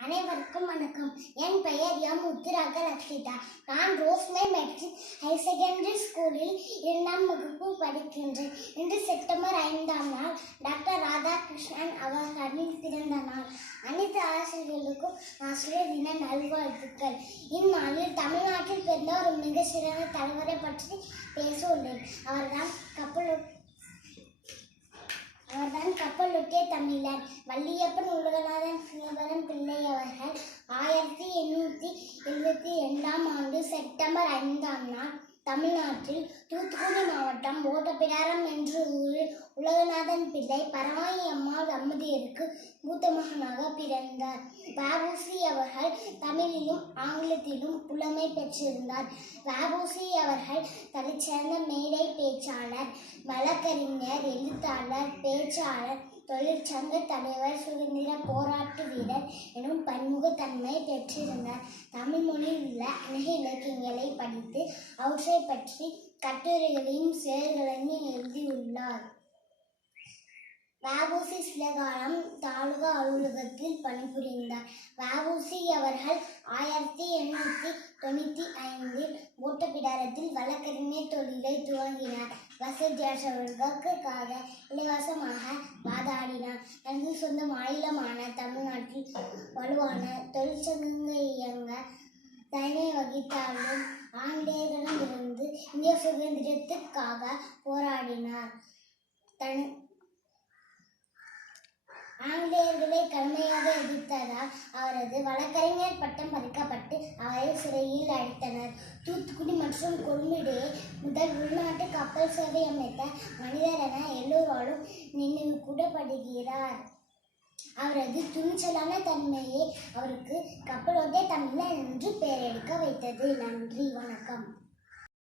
அனைவருக்கும் வணக்கம். என் பெயர் எம். உத்திராக லக்ஷிதா. நான் ரோஸ்மே மெட்ரிக் ஹையர் செகண்டரி ஸ்கூலில் 2ஆம் வகுப்பு படிக்கின்றேன். இன்று செப்டம்பர் 5ஆம் நாள் டாக்டர் ராதாகிருஷ்ணன் அவர்களின் பிறந்த நாள். அனைத்து ஆசிரியர்களுக்கும் ஆசிரியர் தின நல்வாழ்த்துக்கள். இந்நாளில் தமிழ்நாட்டில் பிறந்த ஒரு மிக சிறந்த தலைவரை பற்றி பேச உள்ளேன். அவர்தான் கப்பலொட்டிய தமிழன் வள்ளியப்பன் உலகநாதன் சிதம்பரம் பிள்ளை அவர்கள் 1872ஆம் ஆண்டு செப்டம்பர் 5ஆம் நாள் தமிழ்நாட்டில் தூத்துக்குடி மாவட்டம் ஓட்டப்பிடாரம் என்ற ஊரில் உலகநாதன் பிள்ளை பரமாயி அம்மாள் தம்பதியருக்கு மூத்த மகனாக பிறந்தார். வ.உ.சி. அவர்கள் தமிழிலும் ஆங்கிலத்திலும் புலமை பெற்றிருந்தார். வ.உ.சி. அவர்கள் தலைச்சிறந்த மேடை பேச்சாளர், வழக்கறிஞர், எழுத்தாளர், பேச்சாளர், தொழிற்சங்க தலைவர், சுதந்திர போராட்ட வீரர் எனும் பன்முகத்தன்மை பெற்றிருந்தார். தமிழ் மொழியில் உள்ள அநேக இலக்கியங்களை படித்து அவற்றை பற்றி கட்டுரைகளையும் செயல்களையும் எழுதியுள்ளார். வ.உ.சி. சில காலம் தாலுகா அலுவலகத்தில் பணிபுரிந்தார். வ.உ.சி. அவர்கள் 1895இல் ஓட்டப்பிடாரத்தில் வழக்கறிஞர் தொழிலை துவங்கினார். வசதியற்றவர்களுக்காக இலவசமாக வாதாடினார். தனது சொந்த மாநிலமான தமிழ்நாட்டில் வலுவான தொழிற்சங்கங்கள் இயங்க தலைமை வகித்தாலும் ஆங்கிலேயர்களிடமிருந்து இந்திய சுதந்திரத்துக்காக போராடினார். ஆங்கிலேயர்களை கடுமையாக எதிர்த்ததால் அவரது வழக்கறிஞர் பட்டம் பறிக்கப்பட்டு அவரை சிறையில் அடைத்தனர். தூத்துக்குடி மற்றும் கொள்ளிடையே முதல் உள்நாட்டு கப்பல் சேவை அமைத்த மனிதர் என எல்லோராலும் நினைவு கூறப்படுகிறார். அவரது துணிச்சலான தன்மையே அவருக்கு கப்பலோட்டிய தமிழன் என்று பெயரெடுக்க வைத்தது. நன்றி, வணக்கம்.